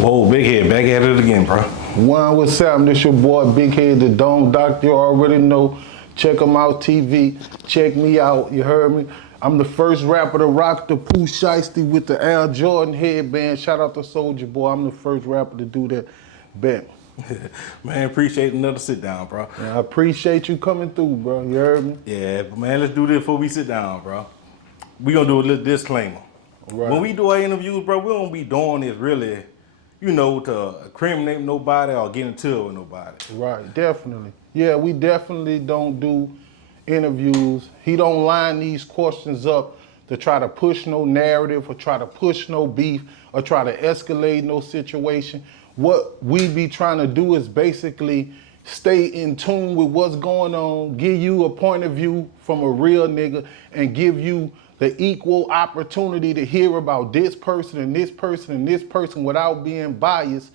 Whoa, Big Head, back at it again, bro. One, what's up? This your boy Big Head, the Dome Doctor. You already know. Check him out, TV. Check me out. You heard me? I'm the first rapper to rock the Pooh Shiesty with the Air Jordan headband. Shout out to Soulja Boy. I'm the first rapper to do that. Bet. Man, appreciate another sit down, bro. Yeah, I appreciate you coming through, bro. You heard me? Yeah, but man, let's do this before we sit down, bro. We gonna do a little disclaimer. Right. When we do our interviews, bro, we don't be doing this really, to incriminate nobody or get into it with nobody. Right, definitely. Yeah, we definitely don't do interviews. He don't line these questions up to try to push no narrative or try to push no beef or try to escalate no situation. What we be trying to do is basically stay in tune with what's going on, give you a point of view from a real nigga, and give you the equal opportunity to hear about this person and this person and this person without being biased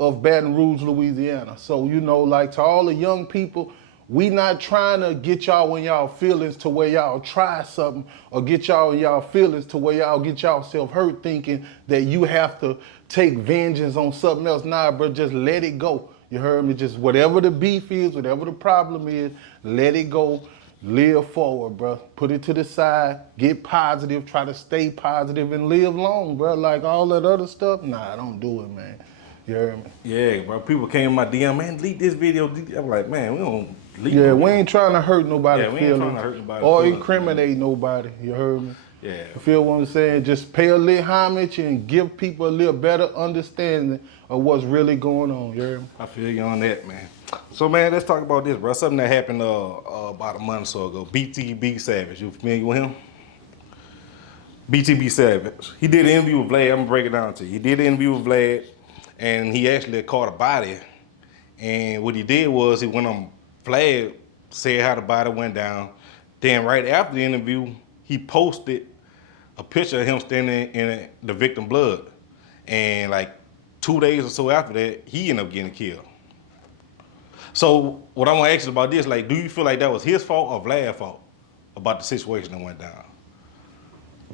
of Baton Rouge, Louisiana. So, like to all the young people, we not trying to get y'all in y'all feelings to where y'all try something or get y'all in y'all feelings to where y'all get y'all self hurt thinking that you have to take vengeance on something else. Nah, bro, just let it go. You heard me? Just whatever the beef is, whatever the problem is, let it go. Live forward, bro. Put it to the side. Get positive. Try to stay positive and live long, bro. Like all that other stuff, nah, don't do it, man. You heard me? Yeah, bro. People came in my DM, man, delete this video. I'm like, man, we don't delete Yeah, we ain't trying to hurt nobody's we ain't trying feelings to hurt nobody's or feelings, incriminate nobody. You heard me? Yeah. You feel what I'm saying? Just pay a little homage and give people a little better understanding of what's really going on. You heard me? I feel you on that, man. So, man, let's talk about this, bro. Something that happened about a month or so ago. BTB Savage, you familiar with him? BTB Savage. He did an interview with Vlad. I'm going to break it down to you. He did an interview with Vlad, and he actually caught a body. And what he did was he went on Vlad, said how the body went down. Then right after the interview, he posted a picture of him standing in the victim blood. And like 2 days or so after that, he ended up getting killed. So what I want to ask you about this, like, do you feel like that was his fault or Vlad's fault about the situation that went down?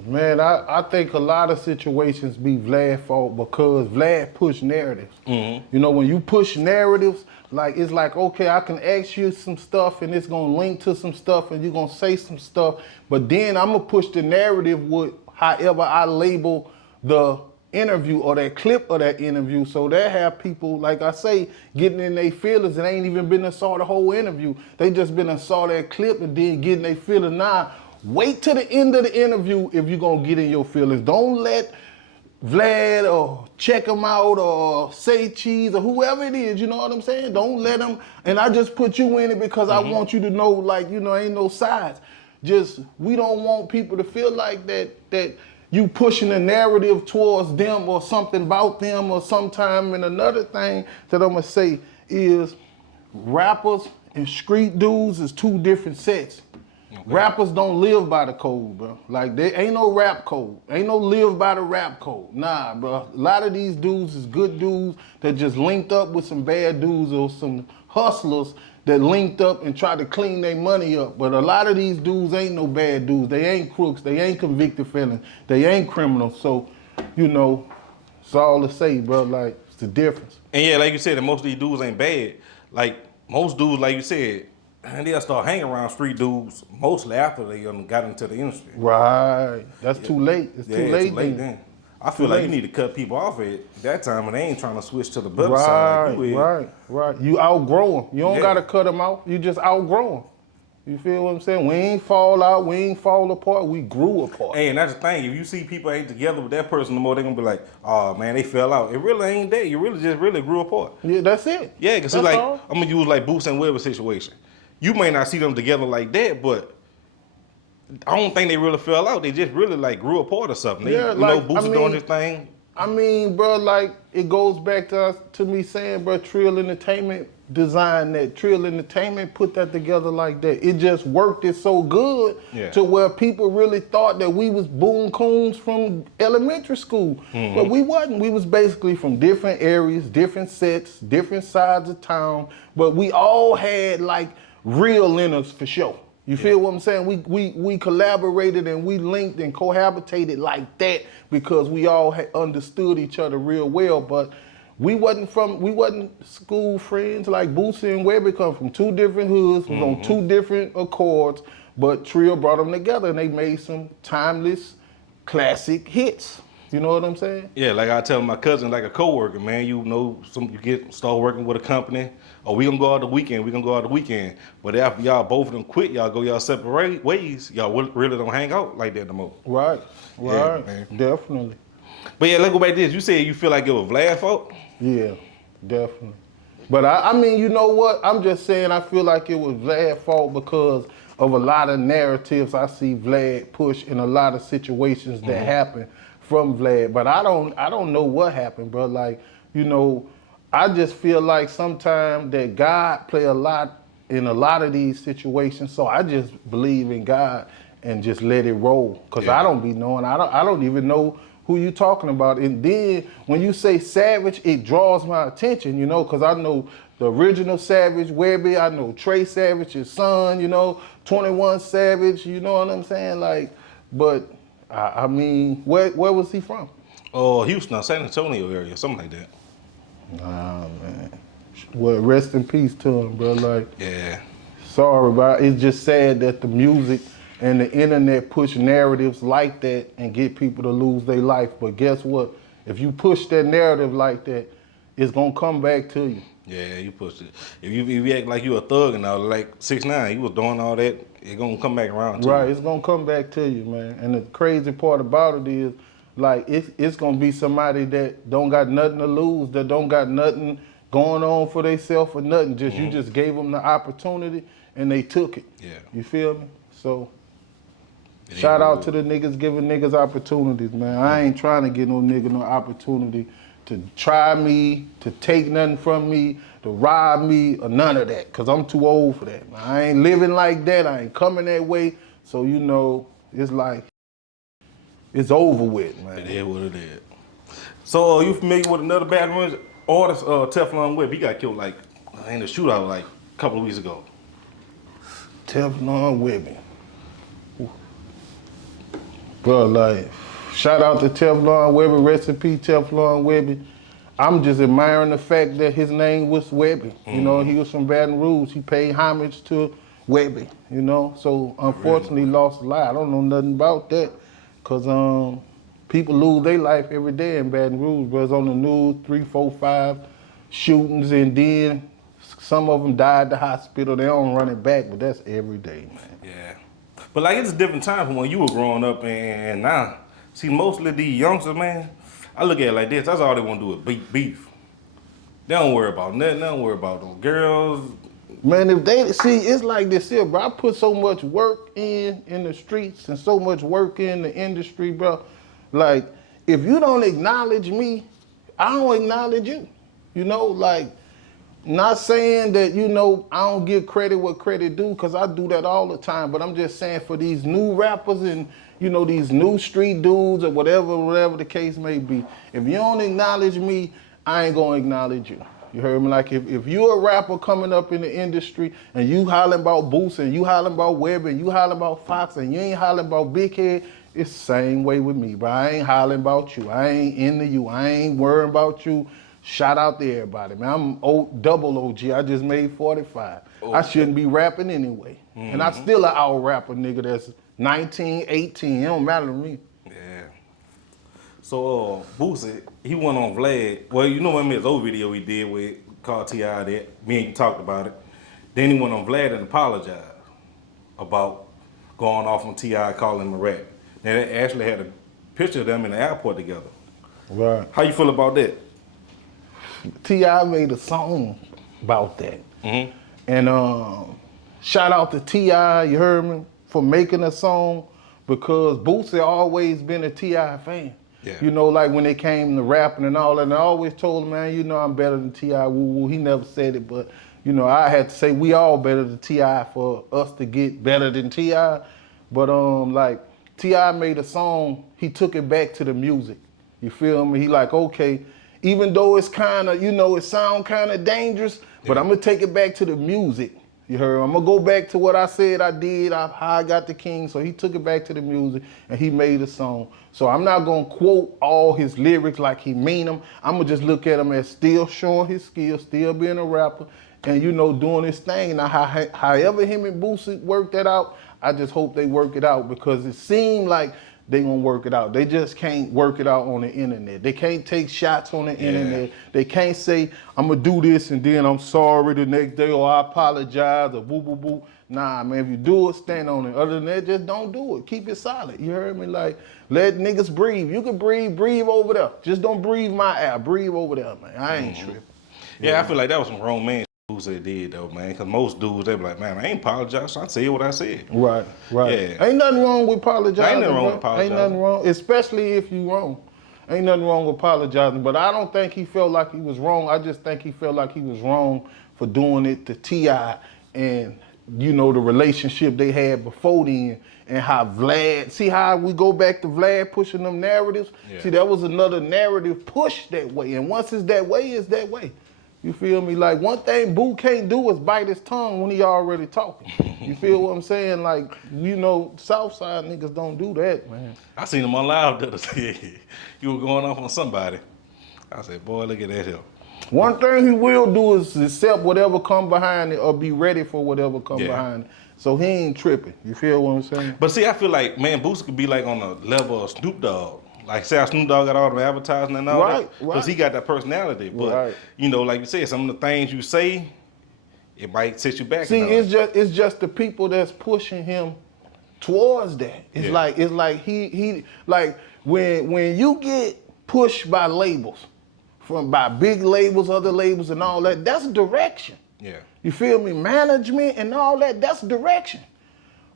Man, I think a lot of situations be Vlad's fault because Vlad push narratives. Mm-hmm. When you push narratives, it's like, okay, I can ask you some stuff and it's gonna link to some stuff and you're gonna say some stuff, but then I'm gonna push the narrative with however I label the interview or that clip of that interview. So they have people, like I say, getting in their feelings and ain't even been to saw the whole interview. They just been and saw that clip and then getting their feelings. Nah, wait till the end of the interview if you're gonna get in your feelings. Don't let Vlad or check him out or say cheese or whoever it is, you know what I'm saying? Don't let him, and I just put you in it because I want you to know, ain't no sides. Just, we don't want people to feel like that you pushing a narrative towards them or something about them or sometime. And another thing that I'm gonna say is rappers and street dudes is two different sets. Okay. Rappers don't live by the code, bro. Like, there ain't no rap code. Ain't no live by the rap code. Nah, bro. A lot of these dudes is good dudes that just linked up with some bad dudes or some hustlers that linked up and tried to clean their money up. But a lot of these dudes ain't no bad dudes. They ain't crooks. They ain't convicted felons. They ain't criminals. So, it's all to say, bro. Like, it's the difference. And yeah, like you said, most of these dudes ain't bad. Like, most dudes, like you said, and they'll start hanging around street dudes mostly after they got into the industry. Right. That's too late. It's too late then. I feel like you need to cut people off at that time when they ain't trying to switch to the better side. Right. You outgrow them. You don't got to cut them out. You just outgrow them. You feel what I'm saying? We ain't fall out. We ain't fall apart. We grew apart. Hey, and that's the thing. If you see people ain't together with that person no more, they're going to be like, oh, man, they fell out. It really ain't that. You really just grew apart. Yeah, that's it. Yeah, because it's like, I'm going to use like Boots and Weber situation. You may not see them together like that, but I don't think they really fell out. They just really grew apart or something. Boots doing his thing. I mean, bro, it goes back to me saying, bro, Trill Entertainment designed that. Trill Entertainment put that together like that. It just worked it so good to where people really thought that we was Boone Coons from elementary school. Mm-hmm. But we wasn't. We was basically from different areas, different sets, different sides of town. But we all had real in us for sure. You feel what I'm saying? We collaborated and we linked and cohabitated like that because we all had understood each other real well. But we wasn't school friends. Like Boosie and Webby come from two different hoods, was on two different accords. But Trill brought them together and they made some timeless, classic hits. You know what I'm saying? Yeah, like I tell my cousin, like a coworker, man, you start working with a company, or we gonna go out the weekend. But after y'all both of them quit, y'all go y'all separate ways, y'all really don't hang out like that no more. Right, Yeah, man. Definitely. But yeah, let's go back to this. You said you feel like it was Vlad's fault? Yeah, definitely. But I mean, you know what? I'm just saying I feel like it was Vlad's fault because of a lot of narratives I see Vlad push in a lot of situations that happen from Vlad. But I don't know what happened, bro. Like, you know, I just feel like sometimes that God play a lot in a lot of these situations. So I just believe in God and just let it roll. Cause I don't be knowing. I don't even know who you talking about. And then when you say Savage, it draws my attention, you know, because I know the original Savage, Webby, I know Trey Savage's son, you know, 21 Savage, you know what I'm saying? Like, but I mean, where was he from? Oh, Houston, San Antonio area, something like that. Nah, man. Well, rest in peace to him, bro. Like, Yeah. sorry, but it's just sad that the music and the internet push narratives like that and get people to lose their life. But guess what? If you push that narrative like that, it's gonna come back to you. Yeah, you pushed it. If you act like you a thug and all, like 6ix9ine, you was doing all that, it's gonna come back around to Right, you. it's gonna come back to you, man. And the crazy part about it is, like, it's gonna be somebody that don't got nothing to lose, that don't got nothing going on for themselves or nothing. Just you just gave them the opportunity and they took it. Yeah. You feel me? So shout out to the niggas giving niggas opportunities, man. I ain't trying to give no nigga no opportunity to try me, to take nothing from me, to rob me, or none of that, because I'm too old for that, man. I ain't living like that. I ain't coming that way. So, you know, it's like, it's over with, man. It is what it is. So, you familiar with another Baton Rouge artist, Teflon Whip? He got killed like in a shootout like a couple of weeks ago. Teflon Webby. Bro, like, shout out to Teflon Webby, rest in peace, Teflon Webby. I'm just admiring the fact that his name was Webby. You know, he was from Baton Rouge. He paid homage to Webby, you know? So, unfortunately, lost a life. I don't know nothing about that, because people lose their life every day in Baton Rouge, bro. It's on the news, 3, 4, 5 shootings, and then some of them died at the hospital. They don't run it back, but that's every day, man. Yeah. But like it's a different time from when you were growing up and now. See, mostly these youngsters, man, I look at it like this. That's all they want to do is beef. They don't worry about nothing. They don't worry about those girls. Man, if they see, it's like this here, bro. I put so much work in the streets and so much work in the industry, bro. Like, if you don't acknowledge me, I don't acknowledge you. You know, like, not saying that, you know, I don't give credit what credit due, because I do that all the time. But I'm just saying for these new rappers and, you know, these new street dudes or whatever the case may be, if you don't acknowledge me, I ain't gonna acknowledge you. You heard me? Like, if you're a rapper coming up in the industry and you hollering about Boosie and you hollering about Webby and you hollering about Fox and you ain't hollering about Big Head, it's the same way with me, bro. I ain't hollering about you. I ain't into you. I ain't worrying about you. Shout out to everybody, man. I'm double OG. I just made 45. Okay. I shouldn't be rapping anyway. And I still an out rapper nigga that's 19, 18. It don't matter to me. Yeah. So Boosie, he went on Vlad. Well, you know what I mean, his old video he did with called T.I. that. Me and you talked about it. Then he went on Vlad and apologized about going off on T.I. calling him a rat. And they actually had a picture of them in the airport together. Right. How you feel about that? T.I. made a song about that. And shout out to T.I., you heard me, for making a song, because Boosie always been a T.I. fan. Yeah. You know, like when it came to rapping and all that, and I always told him, man, you know I'm better than T.I. Woo-woo. He never said it, but, you know, I had to say we all better than T.I. for us to get better than T.I. But, like, T.I. made a song, he took it back to the music. You feel me? He like, okay, even though it's kind of, you know, it sound kind of dangerous, but I'm going to take it back to the music. You heard? I'm gonna go back to what I said I did, how I got the king. So he took it back to the music and he made a song. So I'm not gonna quote all his lyrics like he mean them. I'm gonna just look at him as still showing his skills, still being a rapper, and doing his thing. Now, however him and Boosie work that out, I just hope they work it out because it seemed like they gonna work it out. They just can't work it out on the internet. They can't take shots on the internet. They can't say, I'm gonna do this and then I'm sorry the next day or I apologize or boo, boo, boo. Nah, man, if you do it, stand on it. Other than that, just don't do it. Keep it solid. You heard me? Like, let niggas breathe. You can breathe over there. Just don't breathe my air. Breathe over there, man. I ain't tripping. Yeah, I feel like that was some grown man dudes that did though, man. Cause most dudes they be like, man, I ain't apologize. I tell you what I said. Right. Yeah. Ain't nothing wrong with apologizing. Ain't nothing wrong with apologizing. Ain't nothing wrong, especially if you wrong. Ain't nothing wrong with apologizing. But I don't think he felt like he was wrong. I just think he felt like he was wrong for doing it to T.I. and the relationship they had before then. And how Vlad, see how we go back to Vlad pushing them narratives? Yeah. See, that was another narrative pushed that way. And once it's that way, it's that way. You feel me? Like, one thing Boo can't do is bite his tongue when he already talking. You feel what I'm saying? Like, Southside niggas don't do that, man. I seen him on live the other day. You were going off on somebody. I said, boy, look at that here. One thing he will do is accept whatever come behind it or be ready for whatever come behind it. So he ain't tripping. You feel what I'm saying? But see, I feel like, man, Boosie could be like on the level of Snoop Dogg. Like, say how Snoop Dogg got all the advertising and all that. Because he got that personality. But, like you said, some of the things you say, it might set you back. See, it's just the people that's pushing him towards that. It's like he like when you get pushed by labels, by big labels, other labels and all that, that's direction. Yeah. You feel me? Management and all that, that's direction.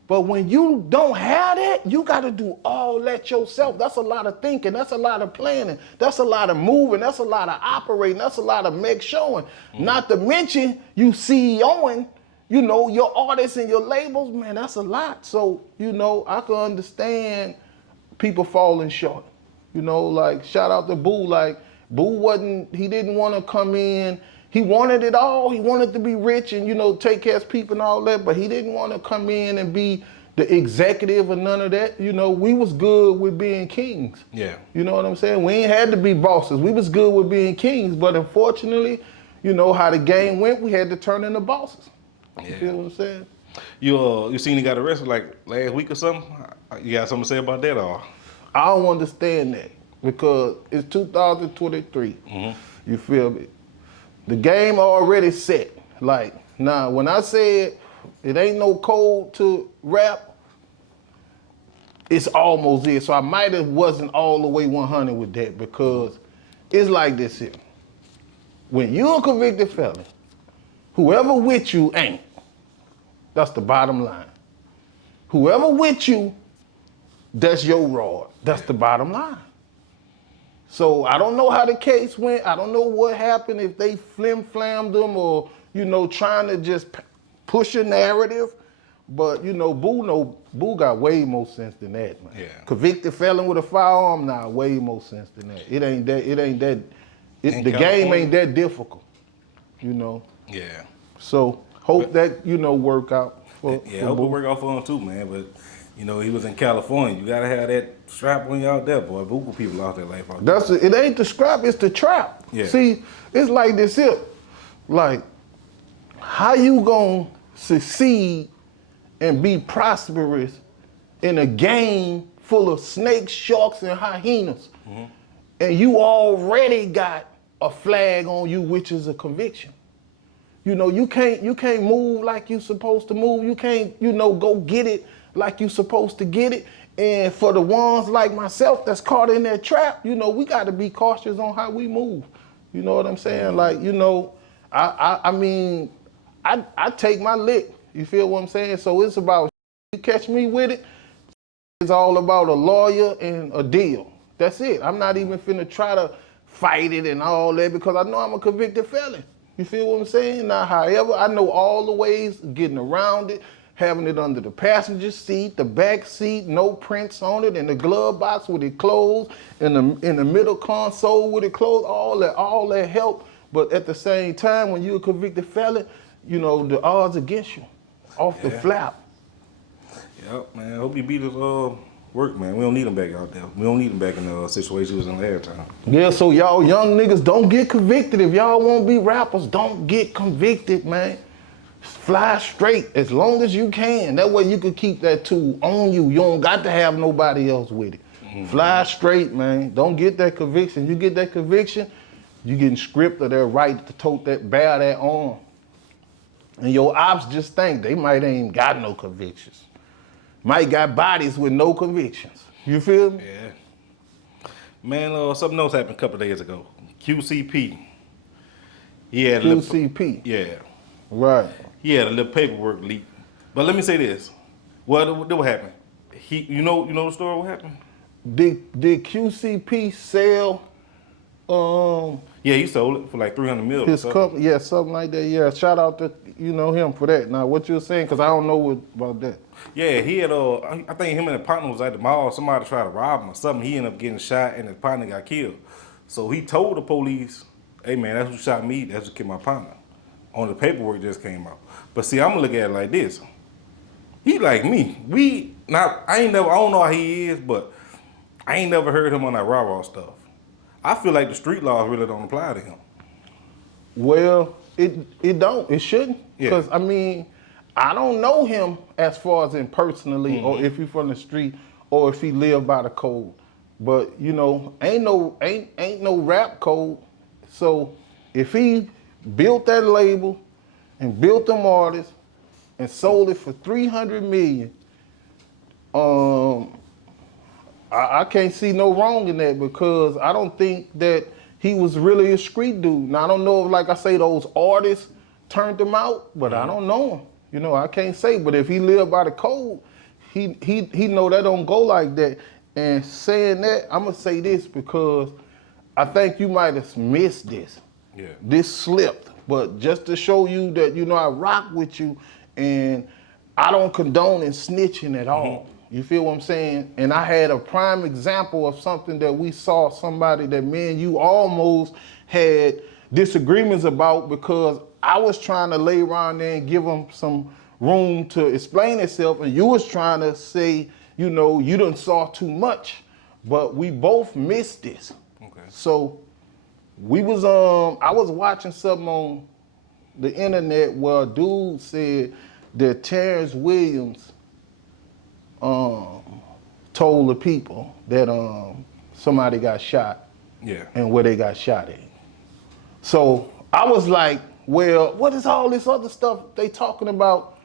But when you don't have that, you got to do all that yourself. That's a lot of thinking. That's a lot of planning. That's a lot of moving. That's a lot of operating. That's a lot of make showing. Not to mention you CEOing, your artists and your labels, man, that's a lot. So, I can understand people falling short. Like, shout out to Boo. Like, Boo he didn't want to come in. He wanted it all. He wanted to be rich and, take care of people and all that, but he didn't want to come in and be the executive or none of that. We was good with being kings. Yeah. You know what I'm saying? We ain't had to be bosses. We was good with being kings, but unfortunately, how the game went, we had to turn into bosses. You feel what I'm saying? You seen he got arrested like last week or something? You got something to say about that or? I don't understand that because it's 2023. You feel me? The game already set. Like, now, when I said it ain't no code to rap, it's almost it. So I might have wasn't all the way 100 with that because it's like this here. When you're a convicted felon, whoever with you ain't. That's the bottom line. Whoever with you, that's your rod. That's the bottom line. So I don't know how the case went. I don't know what happened, if they flim-flammed them or, trying to just push a narrative. But, Boo got way more sense than that, man. Yeah. Convicted felon with a firearm, way more sense than that. The game ain't that difficult, Yeah. So hope that, work out for I hope it work out for him too, man. But, he was in California. You gotta have that strap on you out there, boy. Buku people lost their life out there. It ain't the scrap, it's the trap. Yeah. See, it's like this here. Like, how you gonna succeed and be prosperous in a game full of snakes, sharks, and hyenas, and you already got a flag on you, which is a conviction? You can't move like you supposed to move. You can't, go get it like you supposed to get it. And for the ones like myself that's caught in that trap, we got to be cautious on how we move. You know what I'm saying? Like, I take my lick. You feel what I'm saying? So it's about, you catch me with it, it's all about a lawyer and a deal. That's it. I'm not even finna try to fight it and all that because I know I'm a convicted felon. You feel what I'm saying? Now, however, I know all the ways of getting around it, having it under the passenger seat, the back seat, no prints on it, in the glove box with it closed, in the middle console with it closed, all that help. But at the same time, when you're a convicted felon, you know, the odds against you off the flap. Yep, man. I hope he beat his work, man. We don't need him back out there. We don't need him back in the situation he was in last time. Yeah, so y'all young niggas don't get convicted. If y'all want to be rappers, don't get convicted, man. Fly straight as long as you can. That way you can keep that tool on you. You don't got to have nobody else with it. Fly straight, man. Don't get that conviction. You get that conviction, you getting stripped of their right to tote that, bear that arm. And your ops just think they might ain't got no convictions. Might got bodies with no convictions. You feel me? Yeah. Man, something else happened a couple days ago. QCP. He had QCP. Yeah. Right. He had a little paperwork leak. But let me say this. What happened? You know the story, what happened? Did QCP sell Yeah, he sold it for like $300 million. his company? Yeah, something like that. Yeah, shout out to him for that. Now, what you're saying, because I don't know about that. Yeah, he had I think him and his partner was at the mall. Somebody tried to rob him or something. He ended up getting shot and his partner got killed. So he told the police, "Hey man, that's who shot me. That's who killed my partner." On the paperwork just came out. But see, I'm gonna look at it like this. He like me. I don't know how he is, but I ain't never heard him on that rah-rah stuff. I feel like the street laws really don't apply to him. Well, it don't. It shouldn't. Yeah. Because I mean, I don't know him as far as in personally, or if he from the street, or if he live by the code. But ain't no rap code. So if he built that label and built them artists and sold it for $300 million, I can't see no wrong in that, because I don't think that he was really a street dude. Now, I don't know if, like I say, those artists turned him out, but I don't know him. I can't say. But if he lived by the code, he know that don't go like that. And saying that, I'm going to say this because I think you might have missed this. Yeah. This slipped. But just to show you that, I rock with you and I don't condone in snitching at all. You feel what I'm saying? And I had a prime example of something that we saw, somebody that me and you almost had disagreements about, because I was trying to lay around there and give him some room to explain himself, and you was trying to say, you done saw too much, but we both missed this. Okay. So I was watching something on the internet where a dude said that Terrence Williams told the people that somebody got shot. Yeah. And where they got shot at. So I was like, well, what is all this other stuff they talking about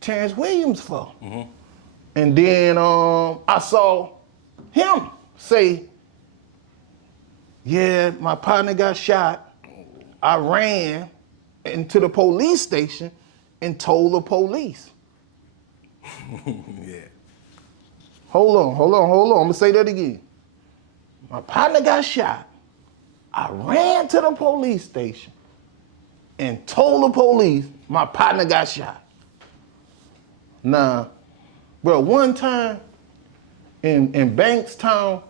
Terrence Williams for? And then I saw him say, yeah, my partner got shot. I ran into the police station and told the police. Yeah. Hold on. I'm gonna say that again. My partner got shot. I ran to the police station and told the police my partner got shot. Now, bro, one time in Bankstown,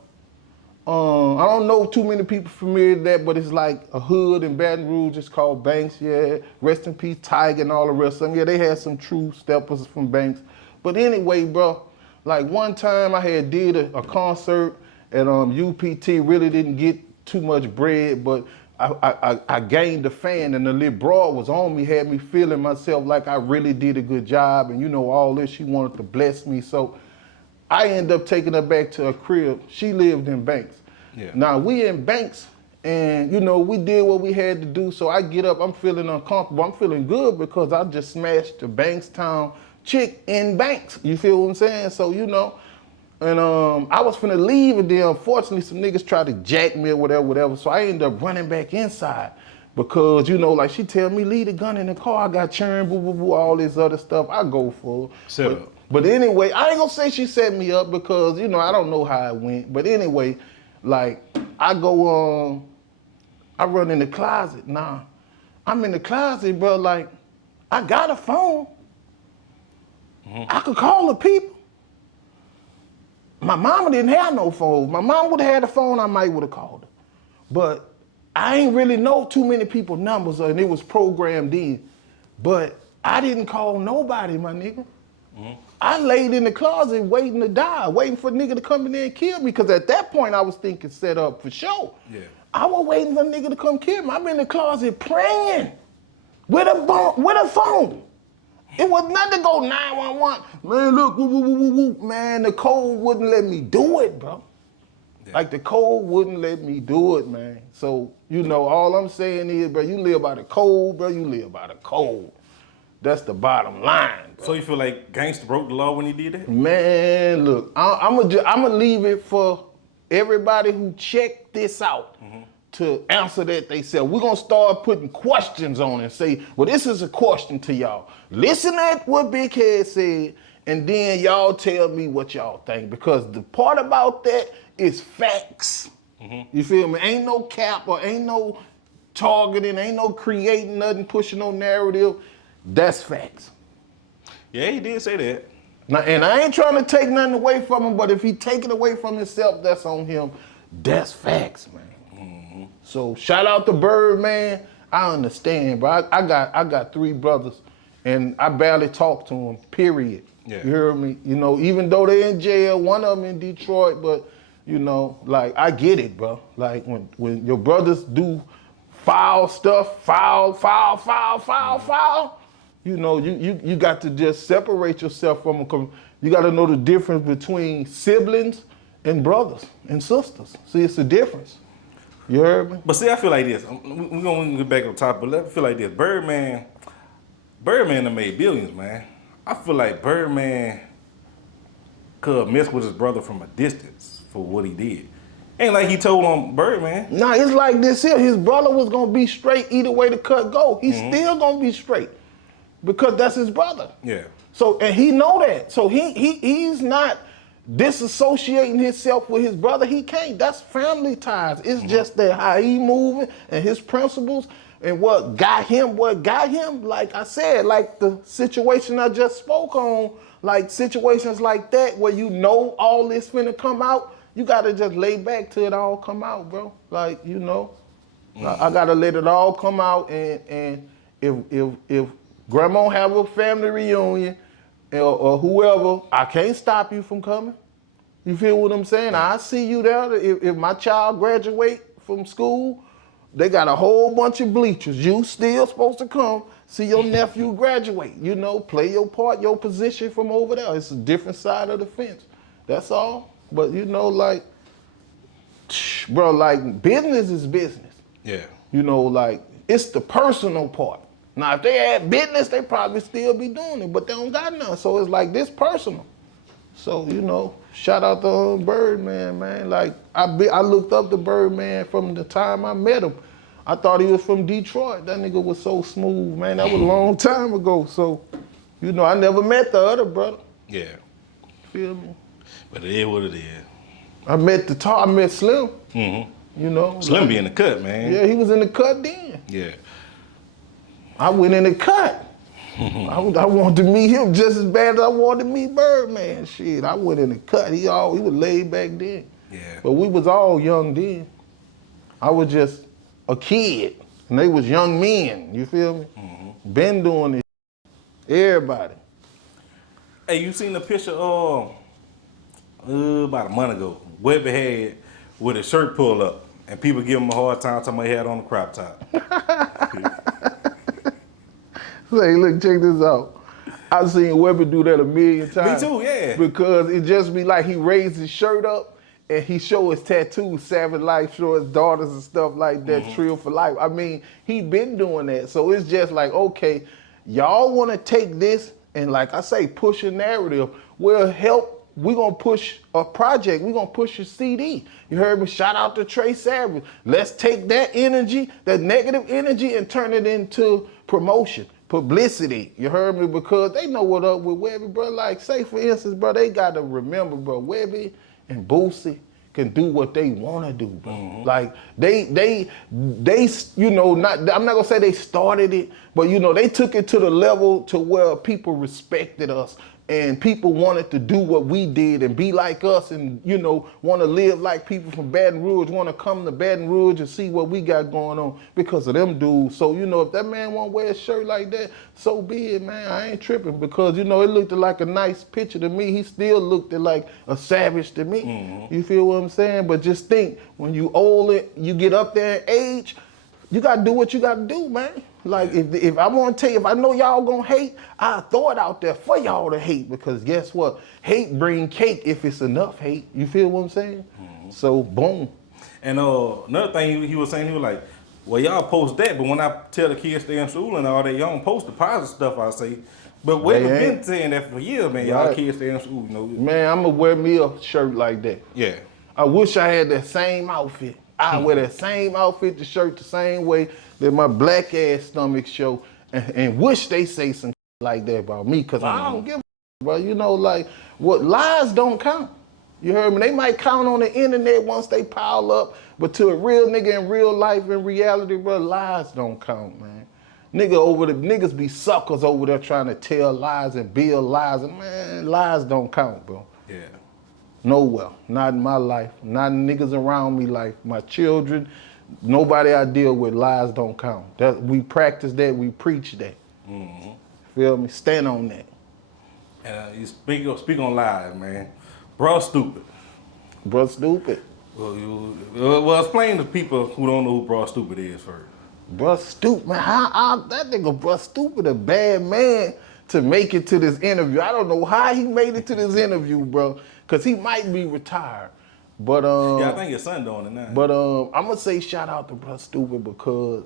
I don't know too many people familiar with that, but it's like a hood in Baton Rouge. It's called Banks, yeah. Rest in peace, Tiger and all the rest of them. Yeah, they had some true steppers from Banks. But anyway, bro, like one time I had did a concert at UPT, really didn't get too much bread, but I gained a fan, and the little broad was on me, had me feeling myself like I really did a good job, and all this, she wanted to bless me. So I ended up taking her back to her crib. She lived in Banks. Yeah. Now we in Banks, and we did what we had to do. So I get up, I'm feeling uncomfortable. I'm feeling good because I just smashed the Bankstown chick in Banks. You feel what I'm saying? So and I was finna leave, and then unfortunately some niggas tried to jack me or whatever. So I ended up running back inside because like she tell me leave the gun in the car. I got churned, boo boo boo, all this other stuff. I go for her. Set up. But anyway, I ain't gonna say she set me up because I don't know how it went. But anyway, like I go I run in the closet. Nah, I'm in the closet, bro. Like I got a phone. I could call the people. My mama didn't have no phone. My mom would have had a phone, I might would have called her. But I ain't really know too many people numbers, and it was programmed in. But I didn't call nobody, my nigga. I laid in the closet waiting to die, waiting for a nigga to come in there and kill me. Because at that point, I was thinking set up for sure. Yeah. I was waiting for a nigga to come kill me. I'm in the closet praying with a phone. It was nothing to go 911. Man, look, woo, woo, woo, woo, woo. Man, the code wouldn't let me do it, bro. Yeah. Like the code wouldn't let me do it, man. So, you know, all I'm saying is, bro, you live by the code, bro, you live by the code. That's the bottom line, bro. So you feel like Gangsta broke the law when he did that? Man, look, I'm gonna leave it for everybody who checked this out to answer that they said. We're gonna start putting questions on it and say, well, this is a question to y'all. Listen at what Big Head said, and then y'all tell me what y'all think. Because the part about that is facts. You feel me? Ain't no cap or ain't no targeting, ain't no creating nothing, pushing no narrative. That's facts. Yeah, he did say that. Now, and I ain't trying to take nothing away from him, but if he take it away from himself, that's on him. That's facts, man. So shout out to Birdman. I understand, bro. I got 3 brothers, and I barely talk to them. Period. Yeah. You hear me? You know, even though they're in jail, one of them in Detroit, but you know, like I get it, bro. Like when your brothers do foul stuff, foul. You know, you got to just separate yourself from them. You got to know the difference between siblings and brothers and sisters. See, it's a difference. You heard me? But see, I feel like this. We're going to get back on top, but I feel like this. Birdman done made billions, man. I feel like Birdman could mess with his brother from a distance for what he did. Ain't like he told on Birdman. Nah, it's like this here. His brother was going to be straight either way the cut go. He's still going to be straight because that's his brother. Yeah. So, and he know that. So he's not disassociating himself with his brother. He can't. That's family ties. It's just that how he moving and his principles and what got him, like I said, like the situation I just spoke on, like situations like that where you know all this finna come out, you gotta just lay back till it all come out, bro. Like, you know, I gotta let it all come out, and if grandma have a family reunion or whoever, I can't stop you from coming. You feel what I'm saying? I see you there. If my child graduate from school, they got a whole bunch of bleachers. You still supposed to come see your nephew graduate. You know, play your part, your position from over there. It's a different side of the fence. That's all. But you know, like, bro, like business is business. Yeah. You know, like it's the personal part. Now, if they had business, they probably still be doing it, but they don't got none. So it's like this personal. So, you know, shout out to Birdman, man. Like, I looked up to Birdman from the time I met him. I thought he was from Detroit. That nigga was so smooth, man. That was a long time ago. So, you know, I never met the other brother. Yeah. Feel me? But it is what it is. I met Slim. You know? Slim be in the cut, man. Yeah, he was in the cut then. Yeah. I went in the cut. I wanted to meet him just as bad as I wanted to meet Birdman. Shit, I went in the cut. He was laid back then. Yeah. But we was all young then. I was just a kid, and they was young men. You feel me? Been doing this. Everybody. Hey, you seen the picture about a month ago? Webby had with his shirt pulled up, and people give him a hard time talking about he had on the crop top. Say, look, check this out. I've seen Webby do that a million times. Me too, yeah. Because it just be like he raised his shirt up and he show his tattoos, Savage Life, show his daughters and stuff like that, Trill for Life. I mean, he been doing that. So it's just like, okay, y'all want to take this and like I say, push a narrative. We'll help. We're going to push a project. We're going to push a CD. You heard me? Shout out to Trey Savage. Let's take that energy, that negative energy, and turn it into promotion. Publicity, you heard me? Because they know what up with Webby, bro. Like, say for instance, bro, they gotta remember, bro, Webby and Boosie can do what they wanna do, bro. Like, they, you know, I'm not gonna say they started it, but you know, they took it to the level to where people respected us and people wanted to do what we did and be like us and, you know, want to live like people from Baton Rouge, want to come to Baton Rouge and see what we got going on because of them dudes. So, you know, if that man want to wear a shirt like that, so be it, man. I ain't tripping because, you know, it looked like a nice picture to me. He still looked like a savage to me. Mm-hmm. You feel what I'm saying? But just think, when you older, you get up there in age, you got to do what you got to do, man. Like, if I want to tell you, if I know y'all gonna hate, I throw it out there for y'all to hate because guess what? Hate bring cake if it's enough hate. You feel what I'm saying? Mm-hmm. So, boom. And another thing he was saying, he was like, well, y'all post that, but when I tell the kids stay in school and all that, y'all don't post the positive stuff I say. But we've been saying that for years, man. Y'all kids stay in school, you know. Man, I'm going to wear me a shirt like that. Yeah. I wish I had that same outfit. I wear that same outfit, the shirt the same way that my black ass stomach show, and wish they say some like that about me, cause I don't give a bro. You know, like, what lies don't count. You heard me? They might count on the internet once they pile up, but to a real nigga in real life, in reality, bro, lies don't count, man. Niggas be suckers over there trying to tell lies and build lies, and man, lies don't count, bro. Yeah. Nowhere, not in my life, not in niggas around me life, my children, nobody I deal with, lies don't count. We practice that, we preach that. Mm-hmm. Feel me? Stand on that. And you speak on lies, man. Bro, stupid. Bro, stupid. Well, explain to people who don't know who Bro Stupid is first. Bro, stupid, man. That nigga Bro Stupid, a bad man to make it to this interview. I don't know how he made it to this interview, bro. Cause he might be retired, but yeah, I think his son doing it now. But I'm gonna say shout out to Bruh Stupid because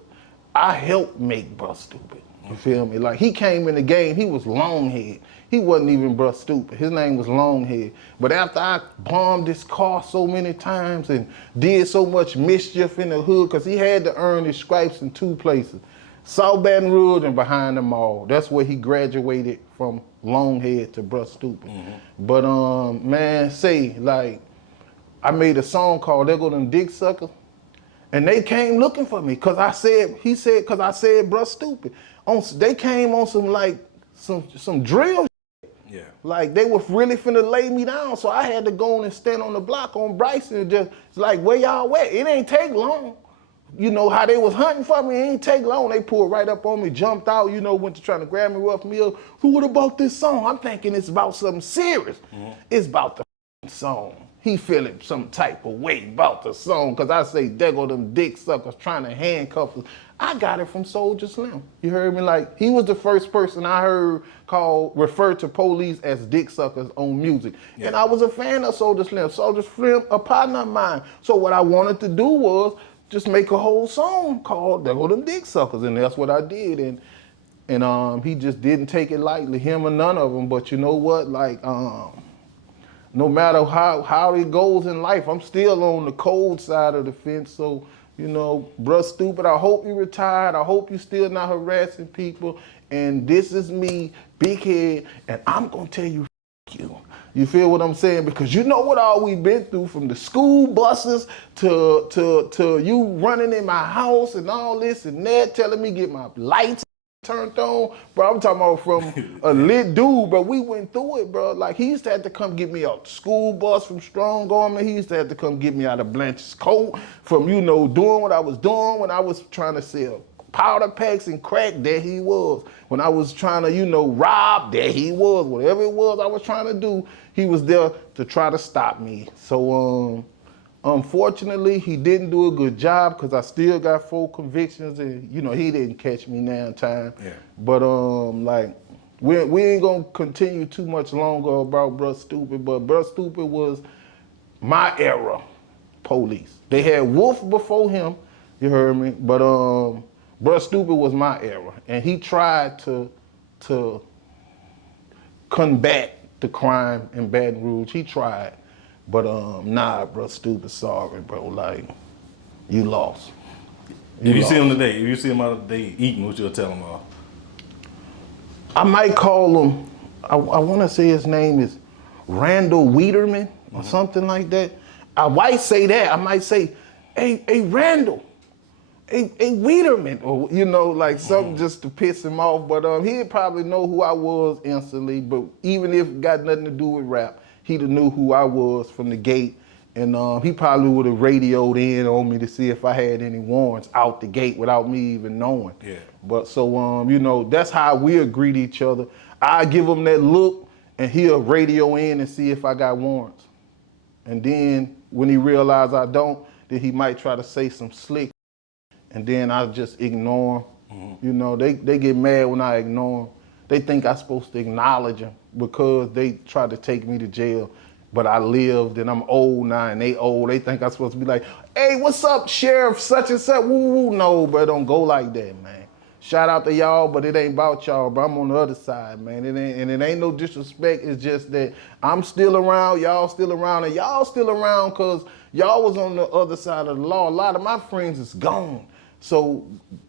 I helped make Bruh Stupid. You feel me? Like, he came in the game, he was Longhead. He wasn't even Bruh Stupid. His name was Longhead. But after I bombed his car so many times and did so much mischief in the hood, cause he had to earn his stripes in 2 places. South Baton Rouge and behind the mall. That's where he graduated from Longhead to Bruh Stupid. Mm-hmm. But man, like, I made a song called There Go Them Dick Suckers, and they came looking for me cause I said Bruh Stupid. They came on some drill. Yeah. Like, they were really finna lay me down, so I had to go and stand on the block on Bryson and just like, where y'all at? It ain't take long. You know how they was hunting for me, it ain't take long. They pulled right up on me, jumped out, you know, went to trying to grab me rough me up. So what about this song? I'm thinking it's about something serious. Mm-hmm. It's about the song. He feeling some type of way about the song, cause I say, there go them dick suckers trying to handcuff us. I got it from Soulja Slim. You heard me? Like, he was the first person I heard refer to police as dick suckers on music. Yeah. And I was a fan of Soulja Slim. Soulja Slim, a partner of mine. So what I wanted to do was just make a whole song called There Go Them Dick Suckers, and that's what I did. And he just didn't take it lightly, him or none of them. But you know what? Like, no matter how it goes in life, I'm still on the cold side of the fence. So, you know, Bruh Stupid, I hope you retired. I hope you still not harassing people. And this is me, Big Head, and I'm gonna tell you, you. You feel what I'm saying? Because you know what all we've been through, from the school buses to you running in my house and all this and that, telling me get my lights turned on. Bro, I'm talking about from a lit dude, bro. We went through it, bro. Like, he used to have to come get me out the school bus from Strong Army. He used to have to come get me out of Blanche's coat from, you know, doing what I was doing when I was trying to sell powder packs and crack. There he was. When I was trying to, you know, rob, there he was. Whatever it was I was trying to do, he was there to try to stop me. So, unfortunately, he didn't do a good job because I still got 4 convictions, and, you know, he didn't catch me now in time. Yeah. But, like, we ain't gonna continue too much longer about Bruh Stupid, but Bruh Stupid was my era police. They had Wolf before him, you heard me, but Bruh Stupid was my era, and he tried to combat the crime in Baton Rouge. He tried. But nah, Bruh Stupid, sorry, bro. Like, you lost. If you see him today, if you see him out today eating, what you'll tell him? I might call him. I want to say his name is Randall Wiederman or something like that. I might say that. I might say, hey Randall, a Wetterman, or like something just to piss him off. But he'd probably know who I was instantly. But even if it got nothing to do with rap, he'd have knew who I was from the gate. And he probably would have radioed in on me to see if I had any warrants out the gate without me even knowing. Yeah. But so that's how we greet each other. I give him that look, and he'll radio in and see if I got warrants. And then when he realizes I don't, then he might try to say some slick, and then I just ignore him. Mm-hmm. They get mad when I ignore them. They think I'm supposed to acknowledge them because they try to take me to jail. But I lived and I'm old now and they old. They think I'm supposed to be like, hey, what's up, Sheriff such and such? Woo, woo. No, bro, don't go like that, man. Shout out to y'all, but it ain't about y'all, bro. I'm on the other side, man. It ain't no disrespect. It's just that I'm still around, y'all still around, and y'all still around because y'all was on the other side of the law. A lot of my friends is gone. So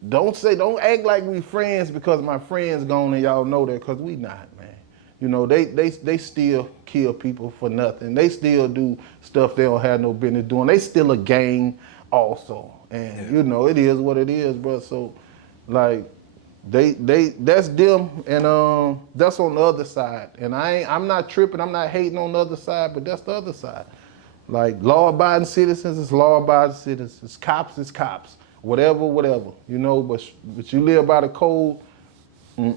don't act like we friends because my friends gone and y'all know that, because we not, man. They still kill people for nothing. They still do stuff they don't have no business doing. They still a gang also. And it is what it is, bro. So like that's them, and that's on the other side. And I'm not tripping, I'm not hating on the other side, but that's the other side. Like law-abiding citizens is law-abiding citizens. Cops is cops. Whatever. But you live by the code, Yeah,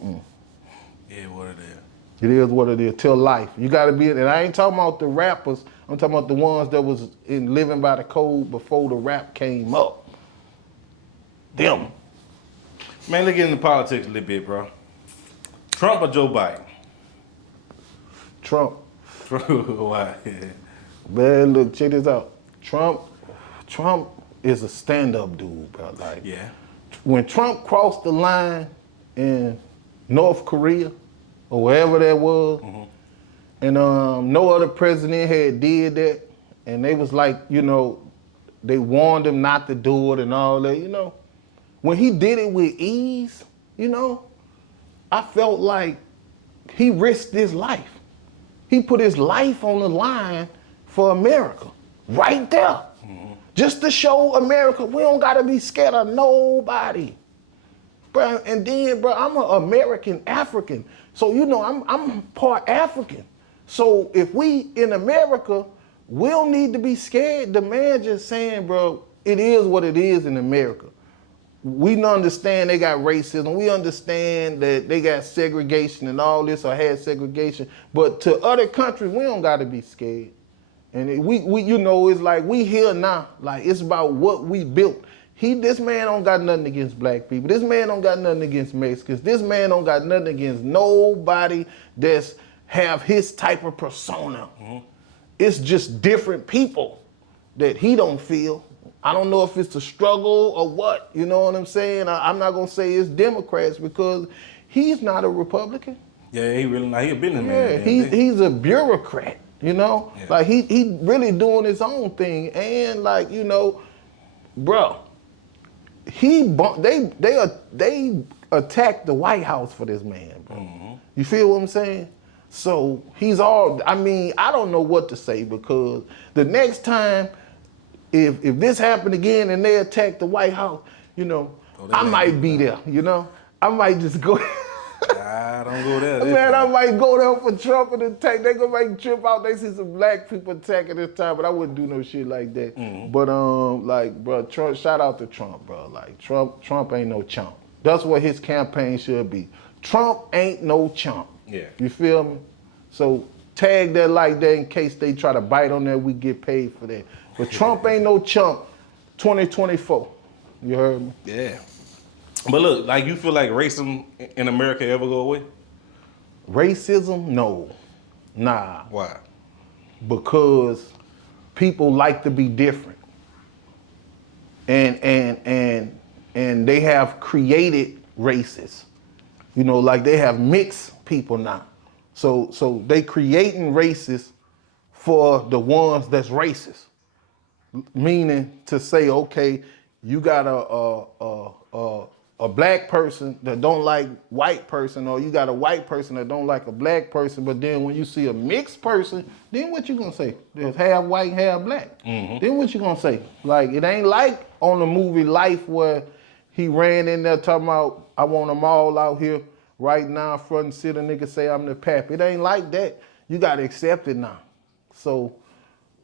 what it is. It is what it is, till life. You gotta be, and I ain't talking about the rappers, I'm talking about the ones that was in living by the code before the rap came up. Them. Man, let's get into politics a little bit, bro. Trump or Joe Biden? Trump. Why? Man, look, check this out. Trump is a stand-up dude, bro. Like, Yeah. when Trump crossed the line in North Korea, or wherever that was, and no other president had did that, and they was like, they warned him not to do it and all that, When he did it with ease, I felt like he risked his life. He put his life on the line for America, right there. Just to show America we don't gotta be scared of nobody. Bro, and then, bro, I'm an American African. So, I'm part African. So if we in America, we don't need to be scared. The man just saying, bro, it is what it is in America. We understand they got racism. We understand that they got segregation and all this, or had segregation. But to other countries, we don't gotta be scared. And it's like we here now. Like, it's about what we built. This man don't got nothing against black people. This man don't got nothing against Mexicans. This man don't got nothing against nobody that's have his type of persona. It's just different people that he don't feel. I don't know if it's a struggle or what, you know what I'm saying? I'm not gonna say it's Democrats because he's not a Republican. Yeah, he really not. He a businessman. Yeah, he's a bureaucrat, Yeah. Like he really doing his own thing. And like, bro, they attacked the White House for this man, bro. You feel what I'm saying? So I don't know what to say, because the next time, if this happened again and they attack the White House, I might be there, I might just go. I don't go there. Man, I might go there for Trump and attack. They gonna make a trip out. They see some black people attacking this time, but I wouldn't do no shit like that. But bro, Trump. Shout out to Trump, bro. Like Trump ain't no chump. That's what his campaign should be. Trump ain't no chump. Yeah. You feel me? So tag that like that in case they try to bite on that. We get paid for that. But Trump ain't no chump. 2024. You heard me? Yeah. But look, like, you feel like racism in America ever go away? Racism? No. Nah. Why? Because people like to be different. And they have created races. Like they have mixed people now. So they creating races for the ones that's racist. Meaning to say, okay, you got a black person that don't like white person, or you got a white person that don't like a black person, but then when you see a mixed person, then what you gonna say? There's half white, half black. Then what you gonna say? Like, it ain't like on the movie Life where he ran in there talking about, I want them all out here right now, front and center, nigga say I'm the pap. It ain't like that. You gotta accept it now. So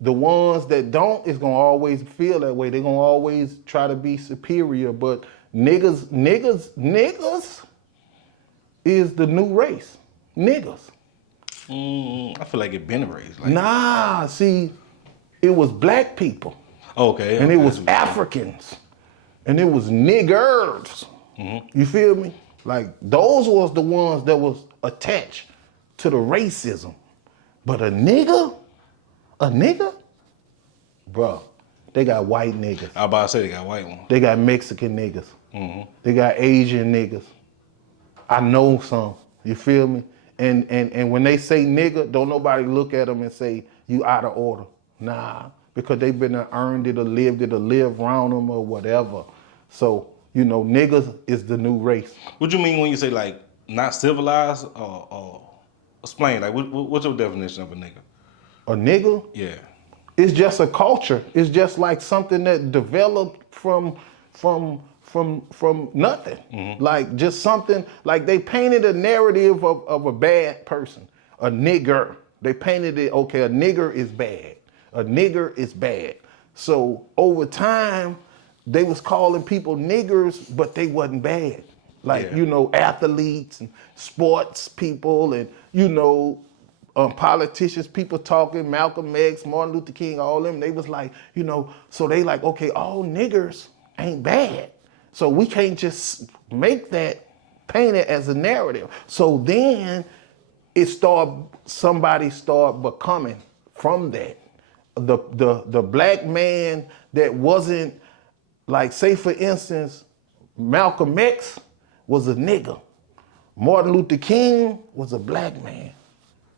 the ones that don't is gonna always feel that way. They're gonna always try to be superior, but niggas is the new race. Niggas. I feel like it been erased. Like, Nah, see, it was black people. okay. And it was Africans. And it was niggers. You feel me? Like, those was the ones that was attached to the racism. But a nigga, bro, they got white niggas. I about to say they got white ones. They got Mexican niggas. They got Asian niggas. I know some. You feel me? And when they say nigga, don't nobody look at them and say you out of order. Nah, because they been there, earned it or lived it or lived around them or whatever. So, you know, niggas is the new race. What you mean when you say like not civilized or explain? Like what's your definition of a nigga? A nigga, Yeah. it's just a culture. It's just like something that developed from nothing. Like just something, like they painted a narrative of a bad person, a nigger. They painted it, okay, a nigger is bad. A nigger is bad. So over time, they was calling people niggers, but they wasn't bad. Like, Yeah. you know, athletes and sports people and, you know, politicians, people talking, Malcolm X, Martin Luther King, all them, they was like, you know, so they like, okay, all niggers ain't bad. So we can't just make that, paint it as a narrative. So then somebody start becoming from that. The black man that wasn't, like, say for instance, Malcolm X was a nigger. Martin Luther King was a black man.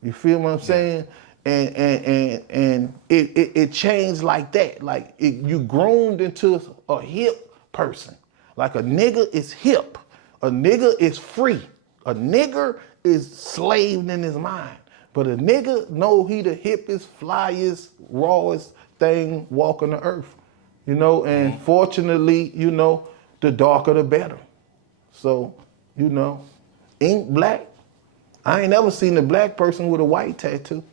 You feel what I'm saying? And it changed like that. Like you groomed into a hip person. Like a nigga is hip. A nigga is free. A nigger is slaved in his mind. But a nigga know he the hippest, flyest, rawest thing walking the earth. You know, and fortunately, you know, the darker the better. So, you know, ink black. I ain't never seen a black person with a white tattoo.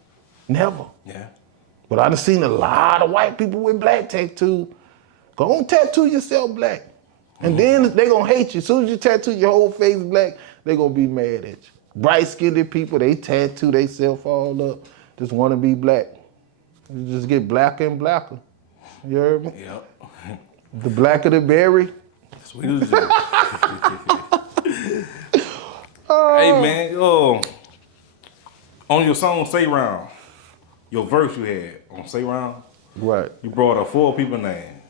Never. Yeah. But I done seen a lot of white people with black tattoos. Go on, tattoo yourself black. And then they gonna hate you. As soon as you tattoo your whole face black, they gonna be mad at you. Bright-skinned people, they tattoo themselves all up. Just wanna be black. You just get blacker and blacker. You heard me? Yep. The blacker the berry. Sweet as you. Hey man, on your song "Say Round," your verse you had on "Say Round," Right. you brought up 4 people name.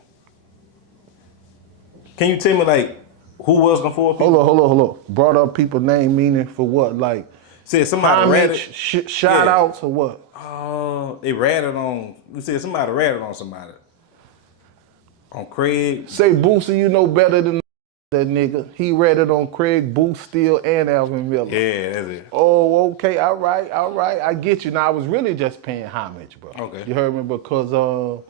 Can you tell me like who was the 4 people? Hold on. Brought up people name meaning for what? Like Said somebody ratted. shout outs or what? They ratted on. You said somebody ratted on somebody. On Craig. Say Boosie, you know better than that nigga. He read it on Craig, Booth Steele, and Alvin Miller. Yeah, that's it. Oh, okay, all right. I get you. Now I was really just paying homage, bro. Okay. You heard me? Because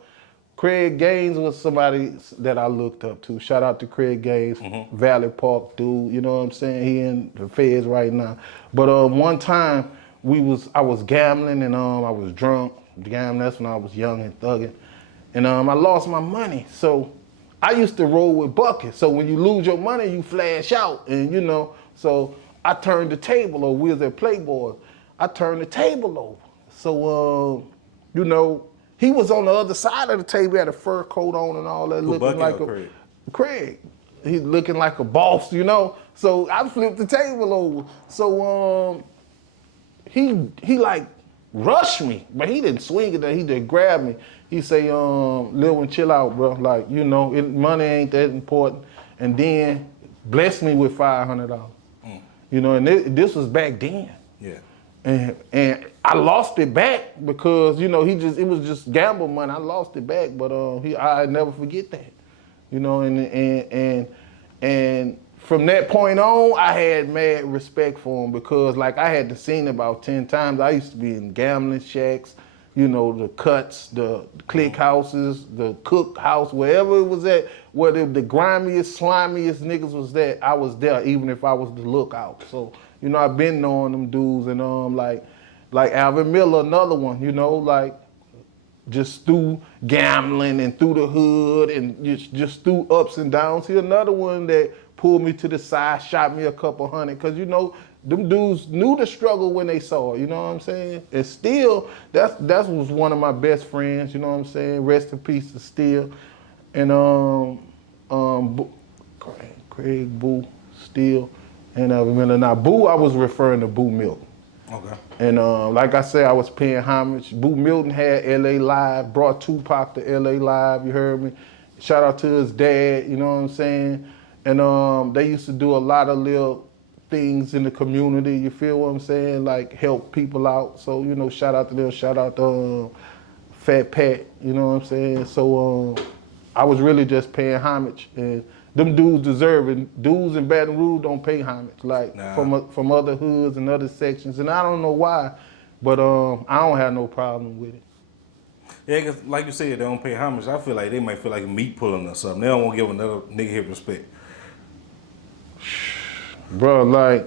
Craig Gaines was somebody that I looked up to. Shout out to Craig Gaines, Valley Park dude. You know what I'm saying? He in the feds right now. But one time I was gambling and I was drunk. Gambling, that's when I was young and thugging. And I lost my money. So I used to roll with buckets. So when you lose your money, you flash out. And you know, so I turned the table over. We was at Playboy. I turned the table over. So, you know, he was on the other side of the table. He had a fur coat on and all that. Who, looking Bucket like or a Craig? Craig. He's looking like a boss, you know? So I flipped the table over. So he like rushed me, but he didn't swing it, he just grabbed me. He say, Lil one, chill out, bro. Like, you know, money ain't that important. And then blessed me with $500. You know, and this was back then. Yeah. And I lost it back because, you know, it was just gamble money. I lost it back, but I never forget that. You know, and from that point on, I had mad respect for him because, like, I had to seen about 10 times. I used to be in gambling shacks, you know, the cuts, the click houses, the cook house, wherever it was at, whether the grimiest, slimiest niggas was there, I was there, even if I was the lookout. So, you know, I've been knowing them dudes, and like Alvin Miller, another one, you know, like, just through gambling and through the hood and just through ups and downs. He another one that pulled me to the side, shot me a couple hundred, cause you know, them dudes knew the struggle when they saw it, you know what I'm saying? And still, that was one of my best friends, you know what I'm saying? Rest in peace to Still. And Craig Boo, Still, and now Boo, I was referring to Boo Milton. Okay. And like I said, I was paying homage. Boo Milton had LA Live, brought Tupac to LA Live, you heard me? Shout out to his dad, you know what I'm saying? And they used to do a lot of little things in the community, you feel what I'm saying? Like help people out. So, you know, shout out to them, shout out to Fat Pat, you know what I'm saying? So I was really just paying homage. And them dudes deserve it. Dudes in Baton Rouge don't pay homage, like from other hoods and other sections. And I don't know why, but I don't have no problem with it. Yeah, cause like you said, they don't pay homage. I feel like they might feel like meat pulling or something. They don't want to give another nigga his respect. Bro, like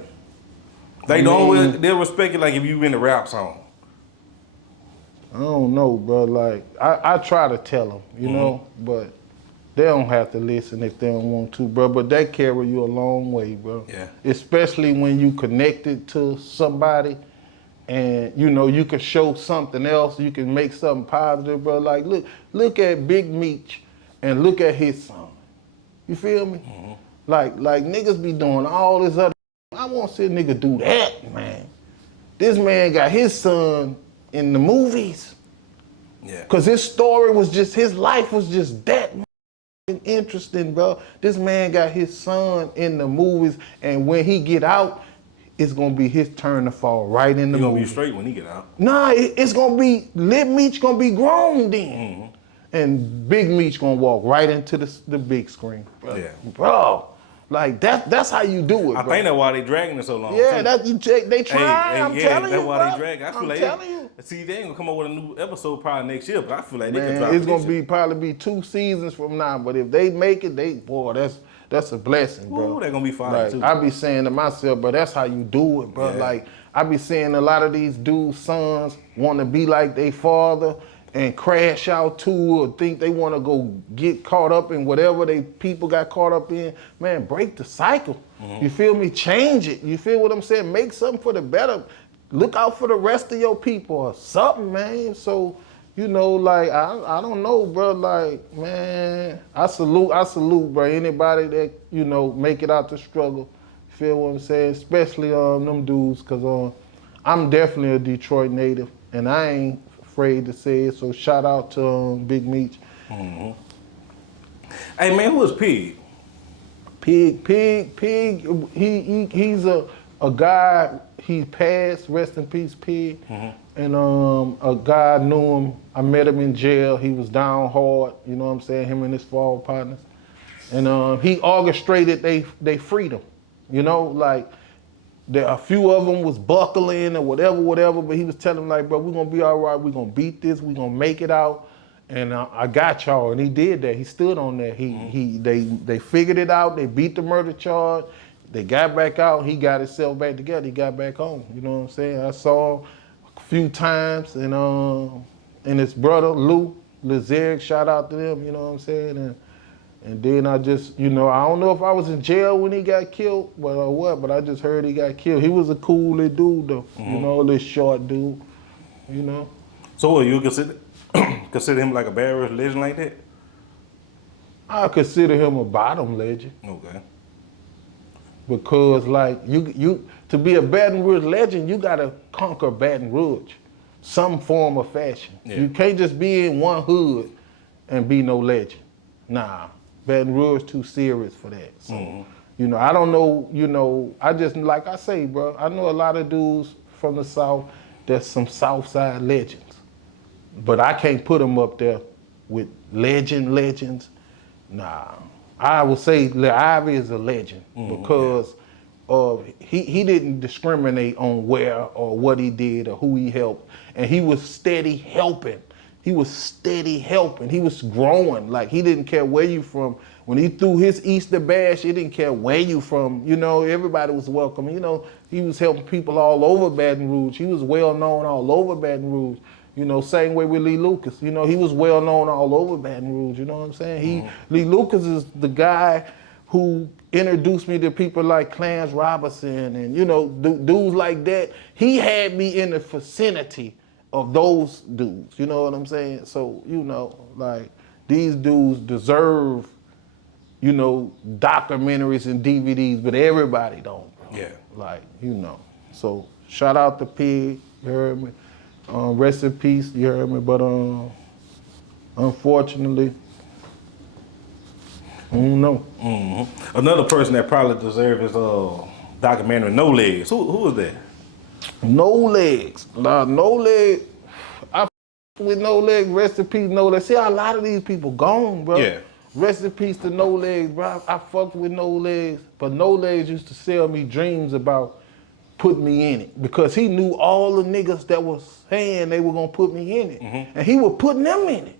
they'll respect it like if you in a rap song. I don't know, bro. Like I try to tell them, you know, but they don't have to listen if they don't want to, bro. But that carry you a long way, bro. Yeah. Especially when you connected to somebody and, you know, you can show something else, you can make something positive, bro. Like, look at Big Meech and look at his son. You feel me? Like niggas be doing all this other, I want to see a nigga do that, man. This man got his son in the movies. Yeah. Cause his story was just, his life was just that interesting, bro. This man got his son in the movies, and when he get out, it's gonna be his turn to fall right in the movie. He gonna be straight when he get out. Nah, it's gonna be, Lil Meech gonna be grown then. And Big Meech gonna walk right into the big screen. Bro. Yeah. Bro, like that's how you do it, I bro. think that's why they dragging it so long. Yeah, too. they try. I'm telling you, that's why bro. they drag. I feel like telling you. See, they ain't gonna come up with a new episode probably next year, but I feel like they can Man, drop it's it gonna this be year. probably 2 seasons from now. But if they make it, that's a blessing, bro. Ooh, they gonna be fire like, too. I be saying to myself, bro, that's how you do it, bro. Yeah. Like I be seeing a lot of these dudes' sons want to be like their father and crash out too, or think they want to go get caught up in whatever they people got caught up in. Man, break the cycle. You feel me? Change it. You feel what I'm saying? Make something for the better. Look out for the rest of your people or something, man. So, you know, like, I don't know, bro. Like, man, I salute, bro. Anybody that, you know, make it out the struggle. Feel what I'm saying? Especially them dudes, because I'm definitely a Detroit native, and I ain't afraid to say it. So shout out to Big Meech. Hey, man, who is Pig? Pig, he's a guy, he passed, rest in peace, Pig. And a guy knew him, I met him in jail, he was down hard, you know what I'm saying, him and his fall partners. And he orchestrated they freedom, you know, like a few of them was buckling or whatever, but he was telling them like, bro, we're gonna be all right, we're gonna beat this, we're gonna make it out. And I got y'all, and he did that. He stood on that. They figured it out. They beat the murder charge. They got back out. He got himself back together. He got back home. You know what I'm saying? I saw him a few times, and his brother Lou Lazaric, shout out to them. You know what I'm saying? And then I just, you know, I don't know if I was in jail when he got killed, or what, but I just heard he got killed. He was a cool little dude, though. You know, this short dude. You know. So what, you consider him like a Baton Rouge legend like that? I consider him a bottom legend. Okay. Because like you to be a Baton Rouge legend, you gotta conquer Baton Rouge, some form of fashion. Yeah. You can't just be in one hood and be no legend. Nah, Baton Rouge too serious for that. So, you know, I don't know, you know, I just, like I say, bro, I know a lot of dudes from the South that's some South Side legends. But I can't put them up there with legends. Nah, I would say Lil Ivy is a legend because he didn't discriminate on where or what he did or who he helped, and he was steady helping. He was steady helping. He was growing. Like, he didn't care where you from. When he threw his Easter bash, he didn't care where you from. You know, everybody was welcome. You know, he was helping people all over Baton Rouge. He was well known all over Baton Rouge. You know, same way with Lee Lucas. You know, he was well known all over Baton Rouge. You know what I'm saying? Lee Lucas is the guy who introduced me to people like Clarence Robinson and, you know, dudes like that. He had me in the vicinity of those dudes. You know what I'm saying? So, you know, like, these dudes deserve, you know, documentaries and DVDs, but everybody don't, bro. Yeah. Like, you know. So, shout out to Pig, you heard me? Rest in peace, you heard me? But unfortunately, I don't know. Another person that probably deserves his documentary, No Legs. Who is that? No Legs. Nah, No Legs. I f- with No Legs, rest in peace, No Legs. See how a lot of these people gone, bro. Yeah. Rest in peace to No Legs, bro. I fucked with No Legs, but No Legs used to sell me dreams about putting me in it because he knew all the niggas that was saying they were gonna put me in it, and he was putting them in it.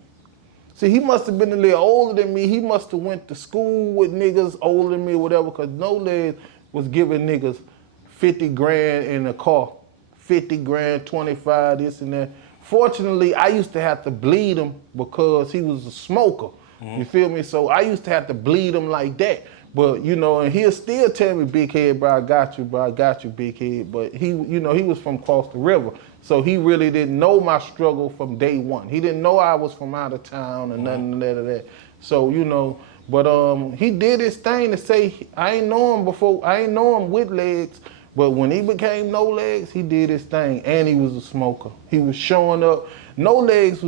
See, he must have been a little older than me. He must have went to school with niggas older than me or whatever, because No Legs was giving niggas 50 grand in a car, 50 grand, 25, this and that. Fortunately, I used to have to bleed him because he was a smoker. You feel me? So I used to have to bleed him like that. But, you know, and he'll still tell me, big head, bro, I got you, big head. But he, you know, he was from across the river. So he really didn't know my struggle from day one. He didn't know I was from out of town and nothing of that. So, you know, but he did his thing to say, I ain't know him before, I ain't know him with legs. But when he became No Legs, he did his thing, and he was a smoker. He was showing up. No Legs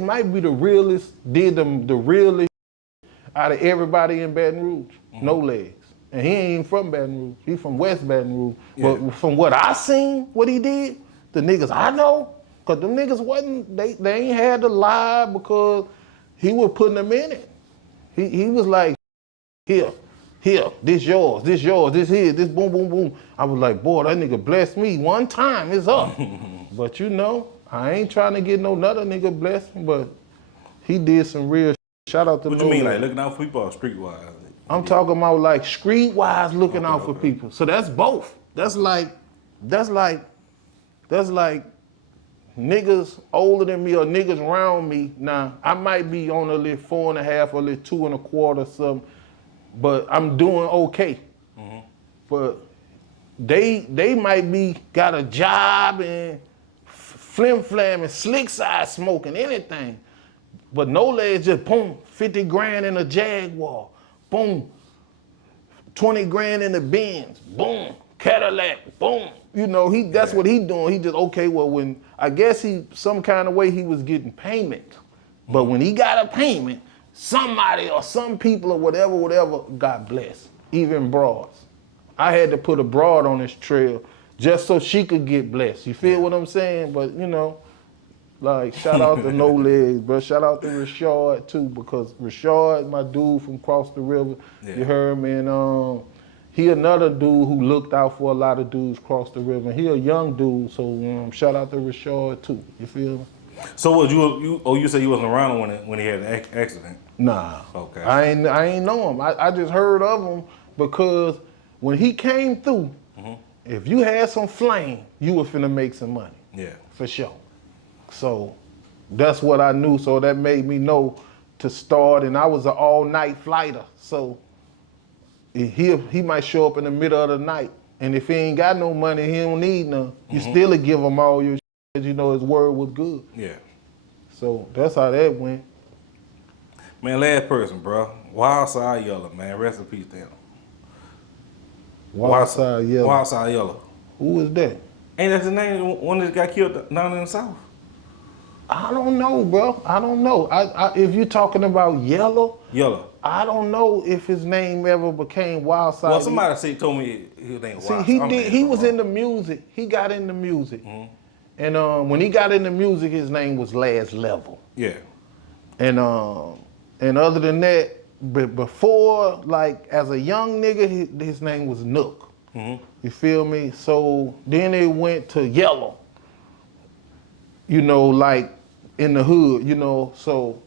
might be the realest, did the realest out of everybody in Baton Rouge. No Legs. And he ain't even from Baton Rouge. He from West Baton Rouge. Yeah. But from what I seen, what he did, the niggas I know, because them niggas wasn't, they ain't had to lie because he was putting them in it. He was like, here, this yours, this here, this boom, boom, boom. I was like, boy, that nigga blessed me one time, it's up. But you know, I ain't trying to get no another nigga blessing, but he did some real shout out to What No you mean, Legs. like looking out for people or streetwise? I'm talking about like streetwise looking out for people. So that's both. That's like niggas older than me or niggas around me. Now, I might be on a little 4.5 or a little 2.25 or something, but I'm doing okay. But they might be got a job and flim flam and slick side smoking anything. But No Legs just boom, 50 grand in a Jaguar, boom, 20 grand in the Benz, boom, Cadillac, boom. You know, that's what he doing. He just, okay, well, when, I guess he, some kind of way he was getting payment. But when he got a payment, somebody or some people or whatever got blessed, even broads. I had to put a broad on this trail just so she could get blessed. You feel what I'm saying? But, you know, like, shout out to No Legs, bro. Shout out to Rashard, too, because Rashard, my dude from across the river, you heard me, and he another dude who looked out for a lot of dudes across the river. He a young dude, so shout out to Rashard, too. You feel me? So what, you said you wasn't around when he had an accident? Nah. Okay. I ain't know him. I just heard of him because when he came through, if you had some flame, you were finna make some money. Yeah. For sure. So that's what I knew. So that made me know to start. And I was an all-night flighter. So he might show up in the middle of the night. And if he ain't got no money, he don't need none. You still give him all your shit. You know his word was good. Yeah. So that's how that went. Man, last person, bro. Wildside Yella, man. Rest in peace to him. Wildside Yella. Wildside Yella. Who was that? Ain't that his name? One that got killed down in the South? I don't know, bro. I don't know. If you're talking about Yellow, I don't know if his name ever became Wildside. Well, somebody told me his name was Wildside. See, he did. He was in the music. He got into music, and when he got into music, his name was Last Level. Yeah. And other than that, before, like as a young nigga, his name was Nook. You feel me? So then it went to Yellow. You know, like in the hood, you know. So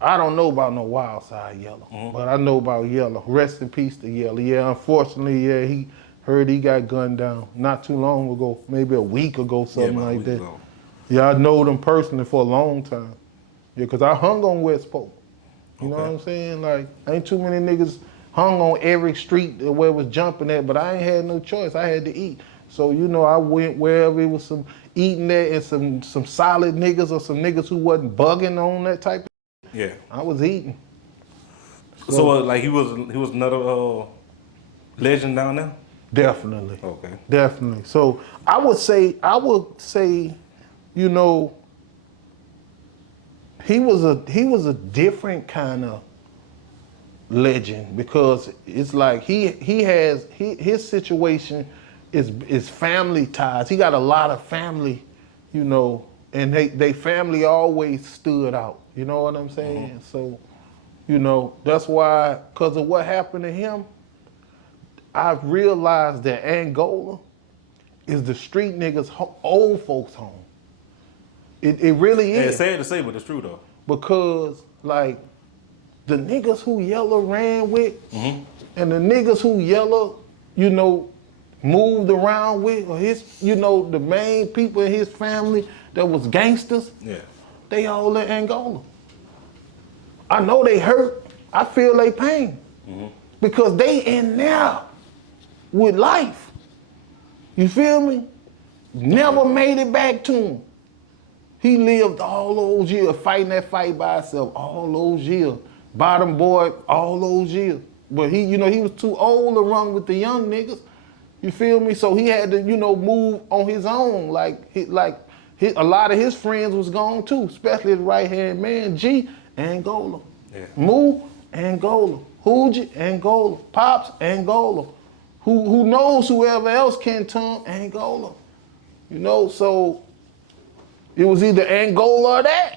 I don't know about no Wild Side Yellow, but I know about Yellow. Rest in peace to Yellow. Yeah, unfortunately, yeah, he heard he got gunned down not too long ago, maybe a week ago, something about a like week that. ago. Yeah, I know them personally for a long time. Yeah, cause I hung on West Polk. You know what I'm saying? Like, ain't too many niggas hung on every street where it was jumping at, but I ain't had no choice. I had to eat. So, you know, I went wherever it was some eating at and some solid niggas or some niggas who wasn't bugging on that type of Yeah. I was eating. So like he was another legend down there? Definitely. Okay. Definitely. So I would say, you know, he was a different kind of legend because it's like his situation is family ties. He got a lot of family, you know, and they family always stood out. You know what I'm saying? So, you know, that's why, because of what happened to him, I've realized that Angola is the street niggas' old folks' home. It really Yeah, is. it's sad to say, but it's true though. Because, like, the niggas who Yellow ran with and the niggas who Yellow, you know, moved around with, or his, you know, the main people in his family that was gangsters, they all in Angola. I know they hurt. I feel they pain. Because they in there with life. You feel me? Never made it back to him. He lived all those years fighting that fight by himself, all those years. Bottom boy, all those years. But he, you know, he was too old to run with the young niggas. You feel me? So he had to, you know, move on his own. A lot of his friends was gone too, especially his right-hand man, G, Angola. Yeah. Moo, Angola. Hoogie, Angola. Pops, Angola. Who knows whoever else can turn Angola. You know, so it was either Angola or that.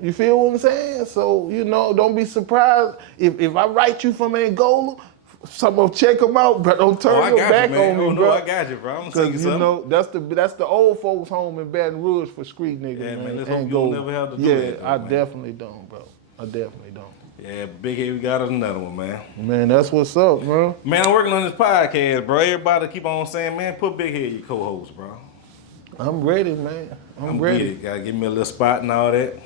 You feel what I'm saying? So, you know, don't be surprised if I write you from Angola, someone check them out, but don't turn your back on me, bro. I got you, bro. I'm gonna sing you Cause something. know that's the old folks' home in Baton Rouge for street niggas, Yeah, man, let's Angola. hope you don't never have to do that, though, I man. definitely don't, bro. I definitely don't. Yeah, Big Head, we got another one, man. Man, that's what's up, bro. Man, I'm working on this podcast, bro. Everybody keep on saying, man, put Big Head your co-host, bro. I'm ready, man. I'm ready. ready. Gotta give me a little spot and all that.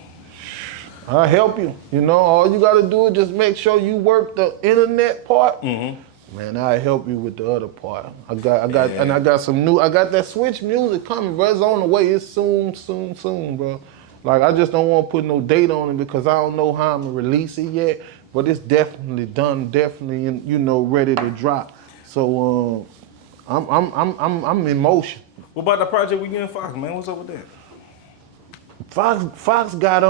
I'll help you. You know, all you gotta do is just make sure you work the internet part. Man, I'll help you with the other part. I got that Switch music coming, bro. It's on the way. It's soon, bro. Like, I just don't want to put no date on it because I don't know how I'm gonna release it yet. But it's definitely done, definitely, you know, ready to drop. So I'm in motion. What about the project we getting Fox, man? What's up with that? Fox got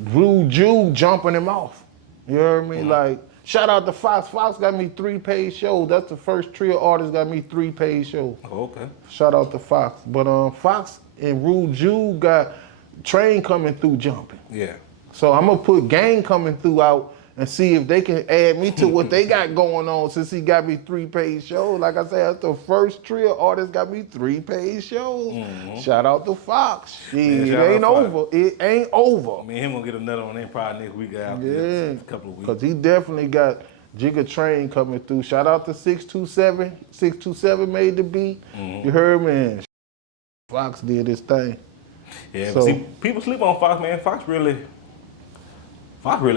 Rude Jude jumping him off. You heard me? Like, shout out to Fox. Fox got me 3 paid shows. That's the first trio artist got me 3 paid shows. Oh, okay. Shout out to Fox. But Fox and Rude Jude got Train coming through jumping. Yeah. So I'm gonna put Gang coming through out and see if they can add me to what they got going on since he got me 3 paid shows. Like I said, that's the first trio artist got me 3 paid shows. Shout out to Fox. Shit, shout it ain't out over. It ain't over. Me and him gonna get another one in probably next week after Yeah, a couple of weeks. because he definitely got Jigga Train coming through. Shout out to 627. 627 made the beat. You heard me? Fox did his thing. Yeah, So- but see, people sleep on Fox, man. Fox really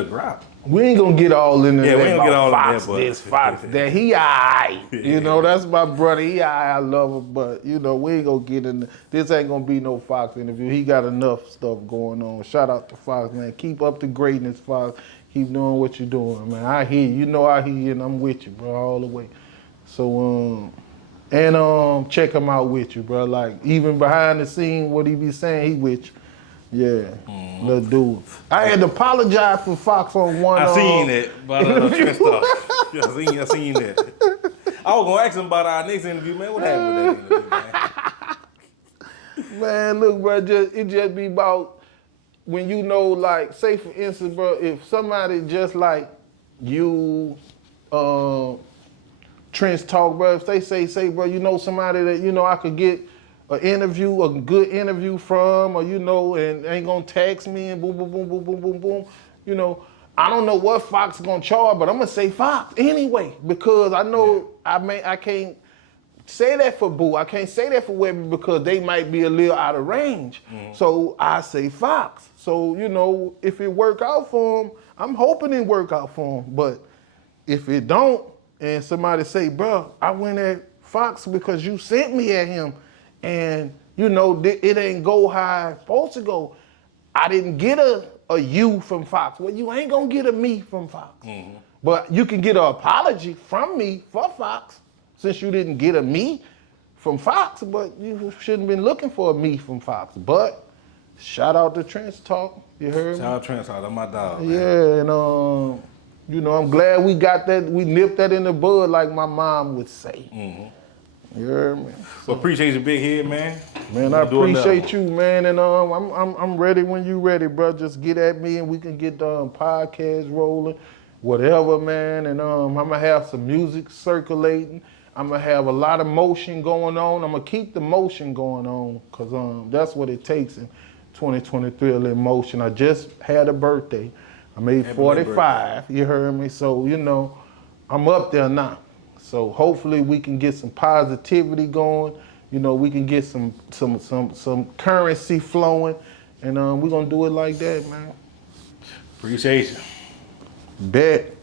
grab. We ain't gonna get all in there. Yeah, we ain't gonna get all in Fox there, but- this, Fox that. He alright. You know, that's my brother. He alright. I love him, but you know, we ain't gonna get in. This ain't gonna be no Fox interview. He got enough stuff going on. Shout out to Fox, man. Keep up the greatness, Fox. Keep doing what you're doing, man. I hear you. You know I hear you, and I'm with you, bro, all the way. So, check him out with you, bro. Like, even behind the scene, what he be saying, he with you. Yeah, little dude. I had to apologize for Fox on one. I seen it, but stuff. I seen that. I was gonna ask him about our next interview, man. What happened with that interview, man? Man, look, bro, it just be about when you know, like, say for instance, bro, if somebody just like you, Trench Talk, bro, if they say, bro, you know somebody that, you know, I could get an interview, a good interview from, or, you know, and ain't gonna text me and boom, boom, boom, boom, boom, boom, boom, you know, I don't know what Fox is gonna charge, but I'm gonna say Fox anyway, because I know I can't say that for Boo. I can't say that for Webby because they might be a little out of range. So I say Fox. So, you know, if it work out for them, I'm hoping it work out for them. But if it don't, and somebody say, bro, I went at Fox because you sent me at him, and, you know, it ain't go how it's supposed to go. I didn't get a you from Fox. Well, you ain't gonna get a me from Fox. But you can get an apology from me for Fox, since you didn't get a me from Fox, but you shouldn't been looking for a me from Fox. But shout out to Trench Talk, you heard me? Shout out Trench Talk, that's my dog, man. Yeah, and you know, I'm glad we got that, we nipped that in the bud like my mom would say. You heard me? Well, appreciate you, big head, man. Man, I appreciate you, man, and I'm ready when you ready, bro. Just get at me and we can get the podcast rolling, whatever, man. And I'm gonna have some music circulating. I'm gonna have a lot of motion going on. I'm gonna keep the motion going on, cause that's what it takes in 2023, a little motion. I just had a birthday. I made 45. You heard me? So, you know, I'm up there now. So hopefully we can get some positivity going. You know, we can get some currency flowing, and we're gonna do it like that, man. Appreciate you. Bet.